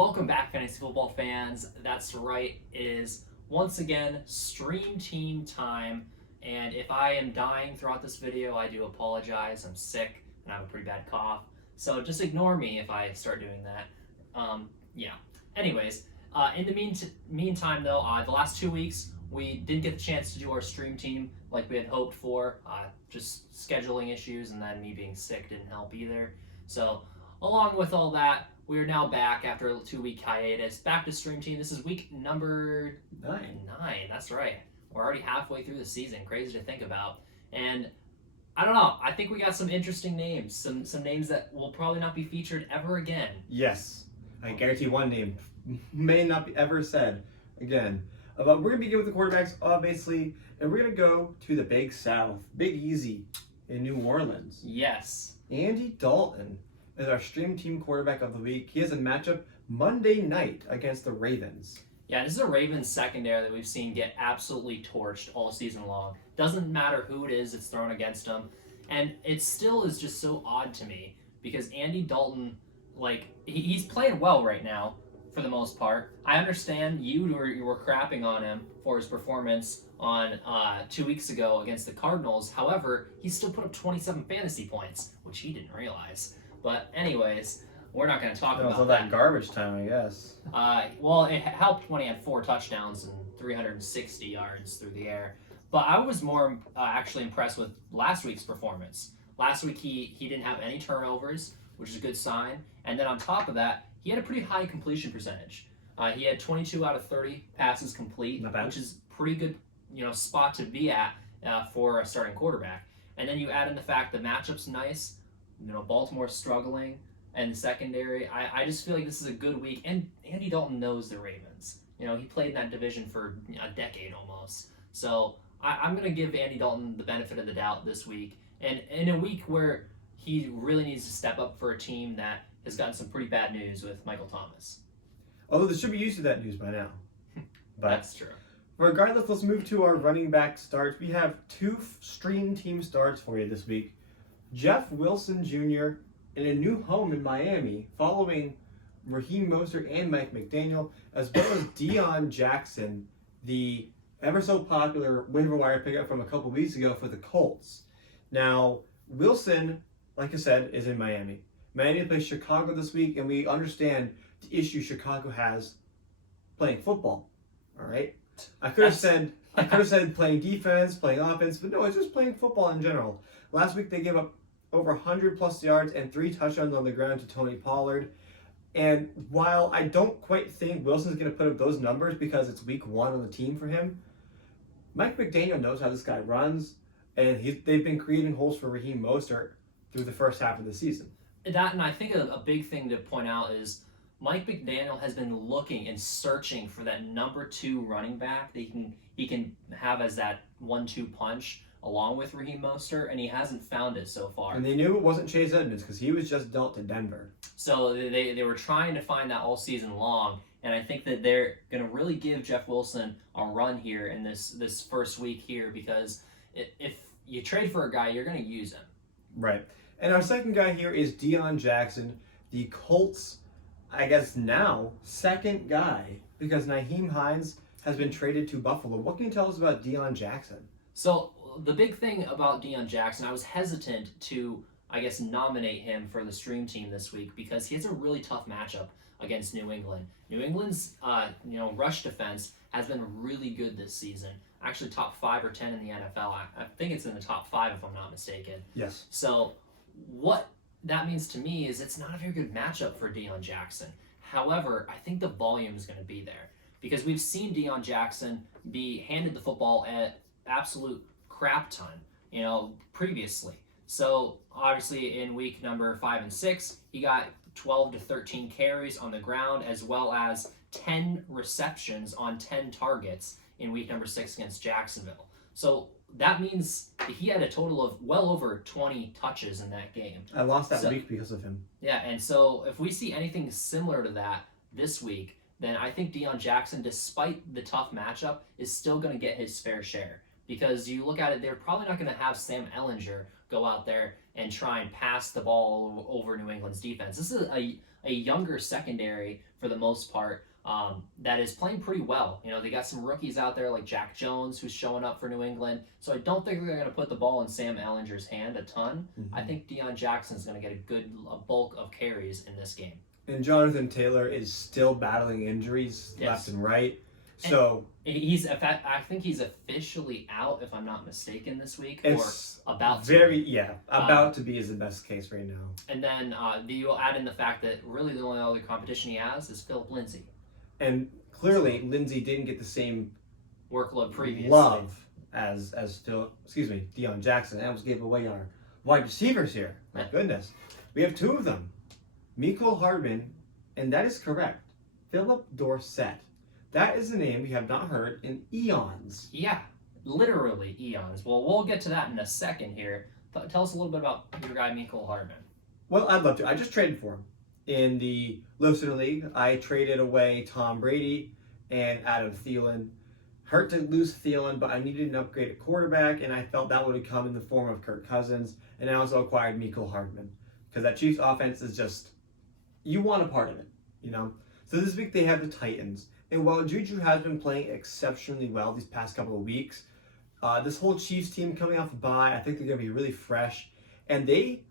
Welcome back, fantasy football fans. That's right, it is once again stream team time. And if I am dying throughout this video, I do apologize. I'm sick and I have a pretty bad cough. So just ignore me if I start doing that. Yeah. Anyways, in the meantime, though, the last 2 weeks, we didn't get the chance to do our stream team like we had hoped for. Just scheduling issues and then me being sick didn't help either. So, along with all that, we are now back after a 2 week hiatus. Back to stream team. This is week number 9. That's right. We're already halfway through the season. Crazy to think about. And I don't know. I think we got some interesting names. Some names that will probably not be featured ever again. Yes, I guarantee one name may not be ever said again. But we're gonna begin with the quarterbacks, obviously, and we're gonna go to the Big South, Big Easy in New Orleans. Yes. Andy Dalton is our stream team quarterback of the week. He has a matchup Monday night against the Ravens. Yeah, this is a Ravens secondary that we've seen get absolutely torched all season long. Doesn't matter who it is that's thrown against them. And it still is just so odd to me because Andy Dalton, he's playing well right now for the most part. I understand you were crapping on him for his performance on 2 weeks ago against the Cardinals. However, he still put up 27 fantasy points, which he didn't realize. But anyways, we're not going to talk about that. Garbage time, I guess. Well, it helped when he had 4 touchdowns and 360 yards through the air. But I was more actually impressed with last week's performance. Last week he didn't have any turnovers, which is a good sign. And then on top of that, he had a pretty high completion percentage. He had 22 out of 30 passes complete, which is pretty good, spot to be at for a starting quarterback. And then you add in the fact the matchup's nice. Baltimore's struggling, and the secondary. I just feel like this is a good week. And Andy Dalton knows the Ravens. He played in that division for a decade almost. So I'm going to give Andy Dalton the benefit of the doubt this week. And in a week where he really needs to step up for a team that has gotten some pretty bad news with Michael Thomas. Although they should be used to that news by now. But that's true. Regardless, let's move to our running back starts. We have 2 stream team starts for you this week. Jeff Wilson Jr. in a new home in Miami following Raheem Mostert and Mike McDaniel, as well as Deion Jackson, the ever so popular waiver wire pickup from a couple weeks ago for the Colts. Now, Wilson, like I said, is in Miami. Miami plays Chicago this week, and we understand the issue Chicago has playing football. All right? I could have said playing defense, playing offense, but no, it's just playing football in general. Last week they gave up over 100 plus yards and 3 touchdowns on the ground to Tony Pollard. And while I don't quite think Wilson's going to put up those numbers because it's week 1 on the team for him, Mike McDaniel knows how this guy runs, and they've been creating holes for Raheem Mostert through the first half of the season. That, and I think a big thing to point out is Mike McDaniel has been looking and searching for that number 2 running back that he can have as that 1-2 punch along with Raheem Mostert, and he hasn't found it so far. And they knew it wasn't Chase Edmonds because he was just dealt to Denver. So they were trying to find that all season long, and I think that they're going to really give Jeff Wilson a run here in this first week here because if you trade for a guy, you're going to use him. Right. And our second guy here is Deion Jackson, the Colts, I guess now, second guy, because Nyheim Hines has been traded to Buffalo. What can you tell us about Deion Jackson? So the big thing about Deion Jackson, I was hesitant to, nominate him for the stream team this week because he has a really tough matchup against New England. New England's, rush defense has been really good this season. Actually, top 5 or 10 in the NFL. I think it's in the top 5 if I'm not mistaken. Yes. So what that means to me is it's not a very good matchup for Deion Jackson. However, I think the volume is going to be there because we've seen Deion Jackson be handed the football at absolute crap ton, previously. So obviously in week number 5 and 6, he got 12 to 13 carries on the ground as well as 10 receptions on 10 targets in week number 6 against Jacksonville. So that means he had a total of well over 20 touches in that game. I lost that week because of him. Yeah, and so if we see anything similar to that this week, then I think Deion Jackson, despite the tough matchup, is still going to get his fair share. Because you look at it, they're probably not going to have Sam Ehlinger go out there and try and pass the ball over New England's defense. This is a younger secondary for the most part that is playing pretty well. You know, they got some rookies out there like Jack Jones who's showing up for New England. So I don't think they're going to put the ball in Sam Ellinger's hand a ton. I think Deion Jackson's going to get a bulk of carries in this game. And Jonathan Taylor is still battling injuries left and right. So I think he's officially out, if I'm not mistaken, this week, or about to. About to be is the best case right now. And then you'll add in the fact that really the only other competition he has is Philip Lindsay. And clearly, Lindsay didn't get the same workload previously. Love as Deion Jackson. I almost gave away our wide receivers here. My goodness, we have two of them, Mecole Hardman, and that is correct, Philip Dorsett. That is a name we have not heard in eons. Yeah, literally eons. Well, we'll get to that in a second here. Tell us a little bit about your guy, Mecole Hardman. Well, I'd love to. I just traded for him. In the Listener League, I traded away Tom Brady and Adam Thielen. Hurt to lose Thielen, but I needed an upgraded quarterback, and I felt that would have come in the form of Kirk Cousins, and I also acquired Mecole Hardman. Because that Chiefs offense is just, you want a part of it, you know? So this week they have the Titans. And while Juju has been playing exceptionally well these past couple of weeks, this whole Chiefs team coming off a bye, I think they're going to be really fresh. And they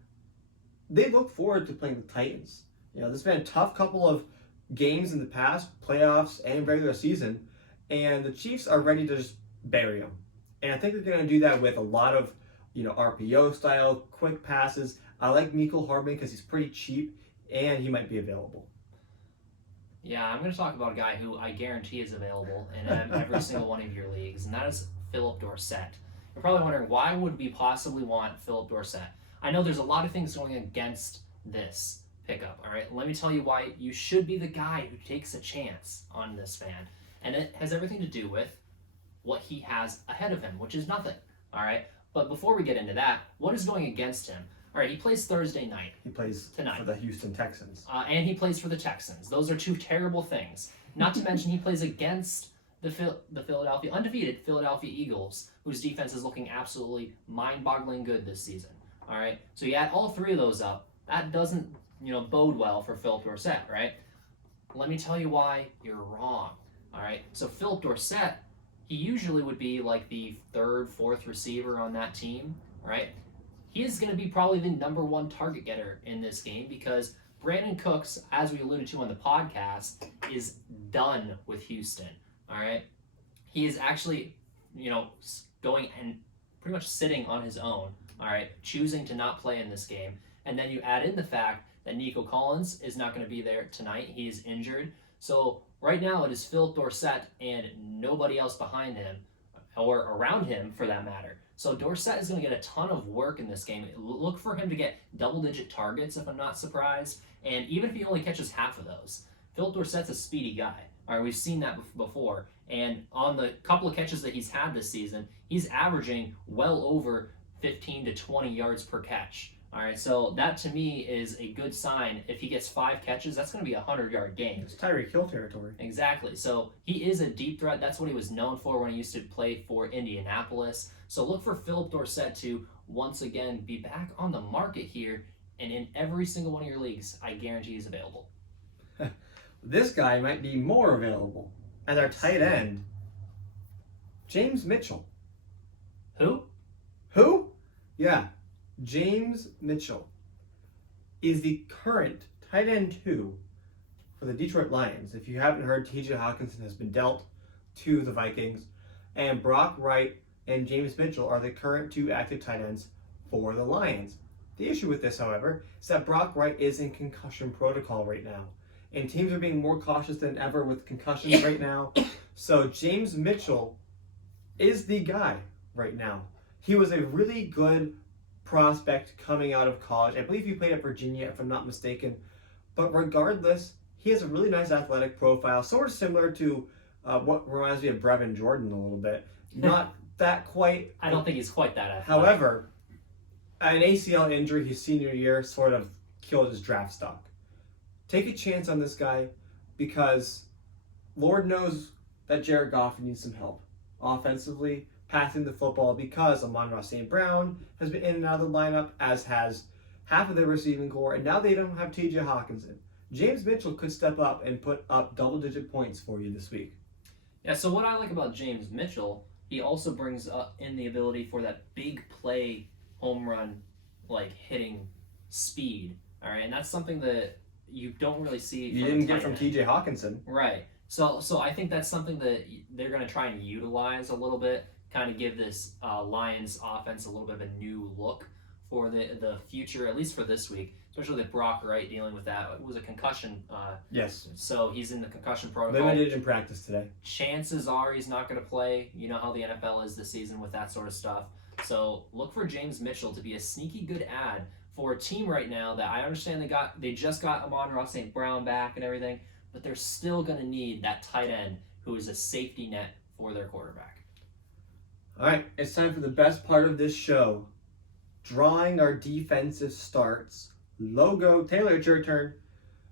look forward to playing the Titans. You know, this has been a tough couple of games in the past, playoffs and regular season, and the Chiefs are ready to just bury them. And I think they're going to do that with a lot of, RPO style, quick passes. I like Mecole Hardman because he's pretty cheap and he might be available. Yeah, I'm going to talk about a guy who I guarantee is available in every single one of your leagues, and that is Philip Dorsett. You're probably wondering, why would we possibly want Philip Dorsett? I know there's a lot of things going against this pickup, all right? Let me tell you why you should be the guy who takes a chance on this man. And it has everything to do with what he has ahead of him, which is nothing, all right? But before we get into that, what is going against him? All right, he plays Thursday night. He plays tonight for the Houston Texans. And he plays for the Texans. Those are two terrible things. Not to mention he plays against the undefeated Philadelphia Eagles, whose defense is looking absolutely mind-boggling good this season. All right, so you add all three of those up. That doesn't, bode well for Philip Dorsett, right? Let me tell you why you're wrong. All right, so Philip Dorsett, he usually would be like the third, fourth receiver on that team, right? He is going to be probably the number one target getter in this game because Brandon Cooks, as we alluded to on the podcast, is done with Houston. All right, he is actually, going and pretty much sitting on his own. All right, choosing to not play in this game, and then you add in the fact that Nico Collins is not going to be there tonight. He is injured, so right now it is Philip Dorsett and nobody else behind him or around him for that matter. So Dorsett is going to get a ton of work in this game. Look for him to get double-digit targets, if I'm not surprised. And even if he only catches half of those, Philip Dorsett's a speedy guy. All right, we've seen that before. And on the couple of catches that he's had this season, he's averaging well over 15 to 20 yards per catch. All right, so that to me is a good sign. If he gets 5 catches, that's going to be a 100-yard game. It's Tyreek Hill territory. Exactly. So he is a deep threat. That's what he was known for when he used to play for Indianapolis. So look for Philip Dorsett to once again be back on the market here, and in every single one of your leagues, I guarantee he's available. This guy might be more available as our tight end, James Mitchell. Who? Yeah. James Mitchell is the current tight end 2 for the Detroit Lions. If you haven't heard, TJ Hawkinson has been dealt to the Vikings, and Brock Wright and James Mitchell are the current 2 active tight ends for the Lions. The issue with this, however, is that Brock Wright is in concussion protocol right now, and teams are being more cautious than ever with concussions right now. So James Mitchell is the guy right now. He was a really good prospect coming out of college. I believe he played at Virginia, if I'm not mistaken. But regardless, he has a really nice athletic profile, sort of similar to what reminds me of Brevin Jordan a little bit. Not that quite. I don't think he's quite that athletic. However, an ACL injury his senior year sort of killed his draft stock. Take a chance on this guy because Lord knows that Jared Goff needs some help offensively, passing the football because Amon-Ra St. Brown has been in and out of the lineup, as has half of their receiving core, and now they don't have TJ Hawkinson. James Mitchell could step up and put up double-digit points for you this week. Yeah, so what I like about James Mitchell, he also brings up in the ability for that big play home run, like hitting speed. All right, and that's something that you don't really see. You didn't get from TJ Hawkinson. Right. So I think that's something that they're going to try and utilize a little bit, kind of give this Lions offense a little bit of a new look for the future, at least for this week, especially with Brock Wright dealing with that. It was a concussion. Yes. So he's in the concussion protocol. Limited in practice today. Chances are he's not going to play. You know how the NFL is this season with that sort of stuff. So look for James Mitchell to be a sneaky good ad for a team right now that I understand they just got Amon-Ra St. Brown back and everything, but they're still going to need that tight end who is a safety net for their quarterback. All right, it's time for the best part of this show, drawing our defensive starts. Logo, Taylor, it's your turn.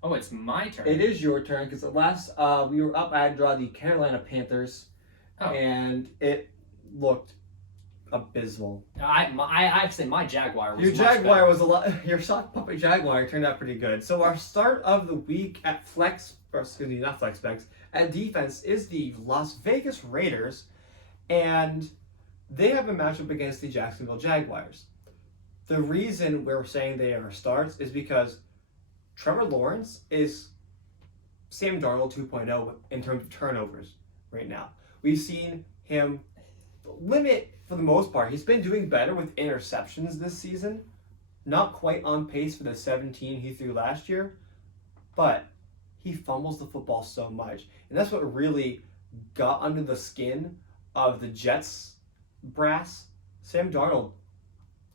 Oh, it's my turn. It is your turn because the last we were up, I had to draw the Carolina Panthers, and it looked abysmal. I have to say my Jaguar was Your much Jaguar better. was a lot. Your sock puppet Jaguar turned out pretty good. So our start of the week at not flex specs, at defense is the Las Vegas Raiders, and they have a matchup against the Jacksonville Jaguars. The reason we're saying they are starts is because Trevor Lawrence is Sam Darnold 2.0 in terms of turnovers right now. We've seen him limit for the most part. He's been doing better with interceptions this season. Not quite on pace for the 17 he threw last year, but he fumbles the football so much. And that's what really got under the skin of the Jets brass. Sam Darnold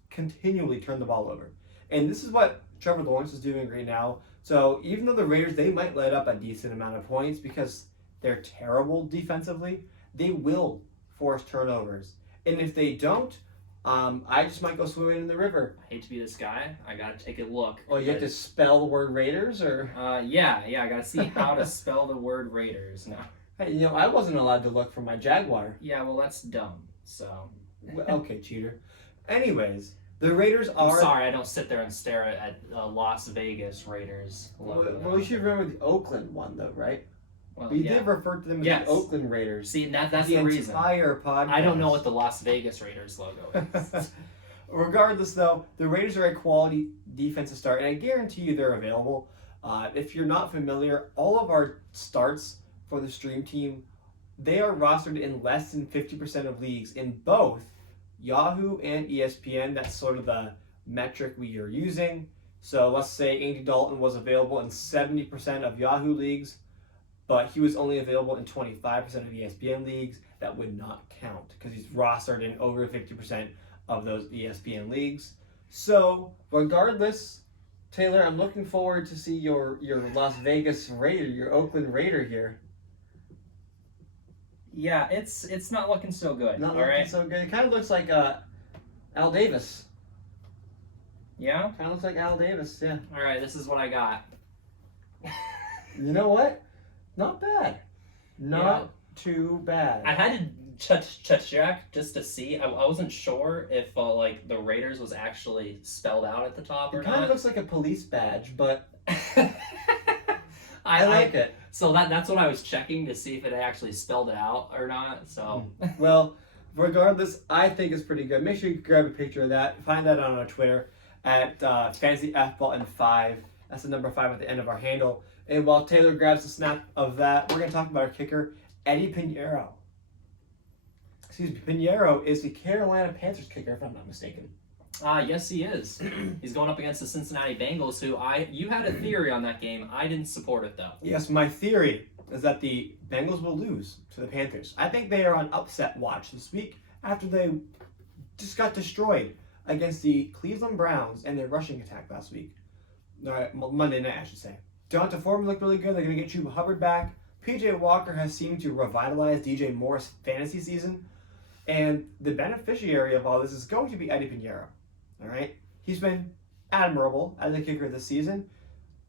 continually turned the ball over. And this is what Trevor Lawrence is doing right now. So even though the Raiders, they might let up a decent amount of points because they're terrible defensively, they will force turnovers. And if they don't, I just might go swimming in the river. I hate to be this guy. I gotta take a look. Oh, you have to spell the word Raiders, or? Yeah. I gotta see how to spell the word Raiders now. Hey, I wasn't allowed to look for my Jaguar. Yeah, well that's dumb. So. Okay, cheater. Anyways, the Raiders I'm are. sorry, I don't sit there and stare at Las Vegas Raiders. Well, you should remember the Oakland one, though, right? Well, We did refer to them as the Oakland Raiders. See, that's the reason. Entire podcast. I don't know what the Las Vegas Raiders logo is. Regardless, though, the Raiders are a quality defensive start, and I guarantee you they're available. If you're not familiar, all of our starts for the Stream Team, they are rostered in less than 50% of leagues in both Yahoo and ESPN. That's sort of the metric we are using. So let's say Andy Dalton was available in 70% of Yahoo leagues, but he was only available in 25% of ESPN leagues. That would not count because he's rostered in over 50% of those ESPN leagues. So regardless, Taylor, I'm looking forward to see your Las Vegas Raider, your Oakland Raider here. Yeah, it's not looking so good. Not looking so good. It kind of looks like Al Davis. Yeah? Kind of looks like Al Davis, yeah. All right, this is what I got. You know what? Not bad. Not too bad. I had to check just to see. I wasn't sure if like the Raiders was actually spelled out at the top or It kind not. of looks like a police badge, but I like it. So that's what I was checking to see if it actually spelled it out or not. So Well, regardless, I think it's pretty good. Make sure you grab a picture of that. Find that on our Twitter at FantasyFBall5. That's the number 5 at the end of our handle. And while Taylor grabs a snap of that, we're going to talk about our kicker, Eddie Pinheiro. Excuse me, Pinheiro is the Carolina Panthers kicker, if I'm not mistaken. Yes, he is. He's going up against the Cincinnati Bengals, who you had a theory on that game. I didn't support it, though. Yes, my theory is that the Bengals will lose to the Panthers. I think they are on upset watch this week after they just got destroyed against the Cleveland Browns and their rushing attack last week. Monday night, I should say. Deonta Foreman looked really good. They're going to get Chuba Hubbard back. PJ Walker has seemed to revitalize DJ Moore's fantasy season. And the beneficiary of all this is going to be Eddie Pinheiro. All right? He's been admirable as a kicker this season.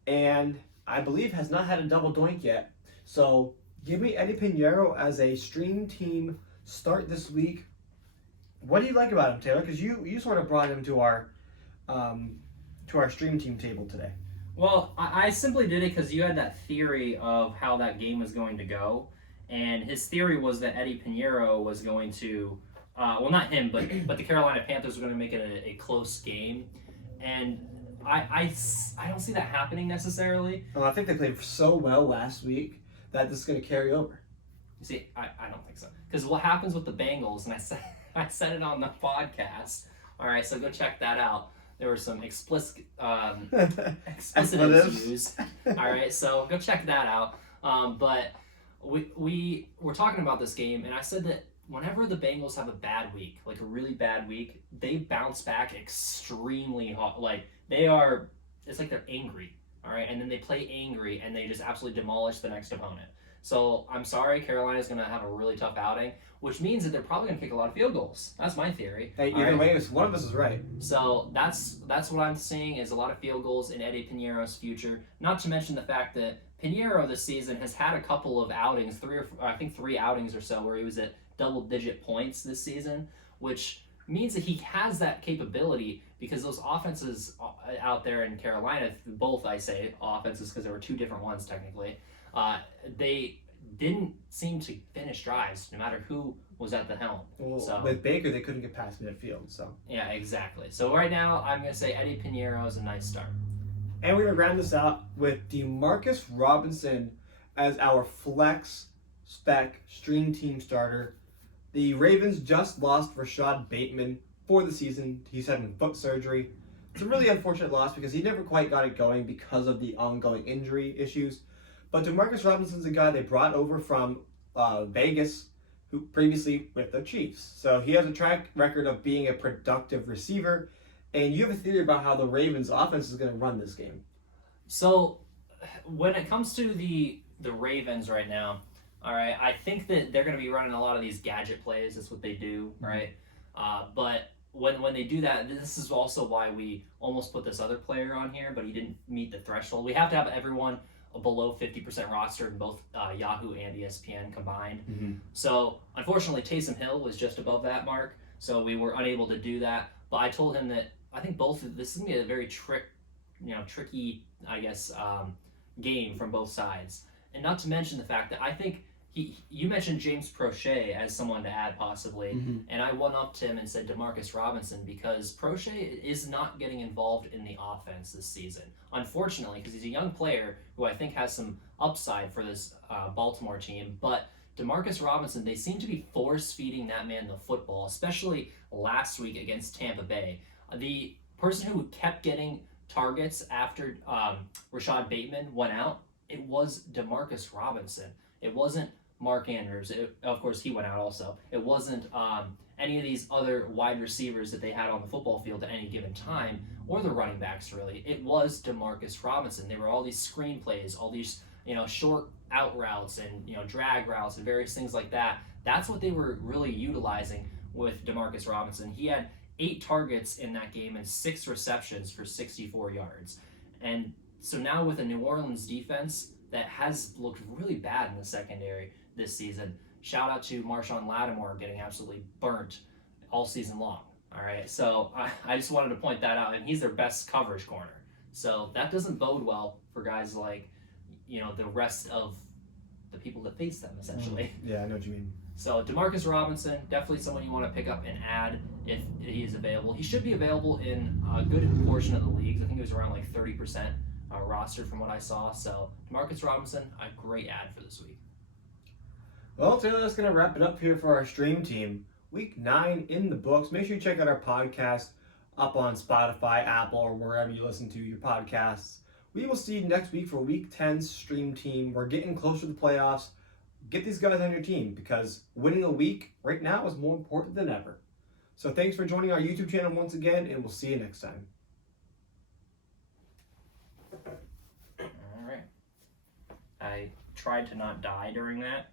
And I believe has not had a double doink yet. So give me Eddie Pinheiro as a stream team start this week. What do you like about him, Taylor? Because you sort of brought him to our stream team table today. Well, I simply did it because you had that theory of how that game was going to go, and his theory was that Eddie Pinheiro was going to, well, not him, but the Carolina Panthers were going to make it a close game, and I don't see that happening necessarily. Well, I think they played so well last week that this is going to carry over. You see, I don't think so, because what happens with the Bengals, and I said it on the podcast. All right, so go check that out. There were some explicit Expletives. used. All right, so go check that out. But we were talking about this game, and I said that whenever the Bengals have a bad week, like a really bad week, they bounce back extremely hot. Like it's like they're angry. All right, and then they play angry, and they just absolutely demolish the next opponent. So I'm sorry, Carolina's going to have a really tough outing, which means that they're probably going to kick a lot of field goals. That's my theory. Hey, either way, one of us is right. So that's what I'm seeing is a lot of field goals in Eddie Pinheiro's future. Not to mention the fact that Pinheiro this season has had a couple of outings, three outings or so, where he was at double-digit points this season, which means that he has that capability because those offenses out there in Carolina, both I say offenses because there were two different ones technically, they didn't seem to finish drives no matter who was at the helm. Well, so, with Baker, they couldn't get past midfield. So yeah, exactly. So right now, I'm going to say Eddie Pinheiro is a nice start. And we're going to round this out with DeMarcus Robinson as our flex spec stream team starter. The Ravens just lost Rashad Bateman for the season. He's having foot surgery. It's a really unfortunate loss because he never quite got it going because of the ongoing injury issues. But DeMarcus Robinson's a guy they brought over from Vegas, who previously with the Chiefs. So he has a track record of being a productive receiver. And you have a theory about how the Ravens' offense is going to run this game. So when it comes to the Ravens right now, all right, I think that they're going to be running a lot of these gadget plays. That's what they do, right? But when they do that, this is also why we almost put this other player on here, but he didn't meet the threshold. We have to have everyone below 50% rostered in both Yahoo and ESPN combined. Mm-hmm. So unfortunately, Taysom Hill was just above that mark, so we were unable to do that. But I told him that I think this is gonna be a very tricky, I guess, game from both sides, and not to mention the fact that I think you mentioned James Prochet as someone to add possibly, and I one-upped him and said DeMarcus Robinson because Prochet is not getting involved in the offense this season, unfortunately, because he's a young player who I think has some upside for this Baltimore team, but DeMarcus Robinson, they seem to be force-feeding that man the football, especially last week against Tampa Bay. The person who kept getting targets after Rashad Bateman went out, it was DeMarcus Robinson. It wasn't Mark Andrews. Of course, he went out also. It wasn't any of these other wide receivers that they had on the football field at any given time, or the running backs, really. It was DeMarcus Robinson. There were all these screen plays, all these short out routes and drag routes and various things like that. That's what they were really utilizing with DeMarcus Robinson. He had 8 targets in that game and 6 receptions for 64 yards. And so now with a New Orleans defense that has looked really bad in the secondary this season, shout out to Marshawn Lattimore getting absolutely burnt all season long. All right, so I just wanted to point that out, and he's their best coverage corner. So that doesn't bode well for guys like the rest of the people that face them, essentially. Yeah, I know what you mean. So DeMarcus Robinson, definitely someone you want to pick up and add if he is available. He should be available in a good portion of the leagues. I think it was around like 30% rostered from what I saw. So DeMarcus Robinson, a great add for this week. Well, Taylor, that's going to wrap it up here for our stream team. Week 9 in the books. Make sure you check out our podcast up on Spotify, Apple, or wherever you listen to your podcasts. We will see you next week for Week 10's stream team. We're getting closer to the playoffs. Get these guys on your team because winning a week right now is more important than ever. So thanks for joining our YouTube channel once again, and we'll see you next time. All right. I tried to not die during that.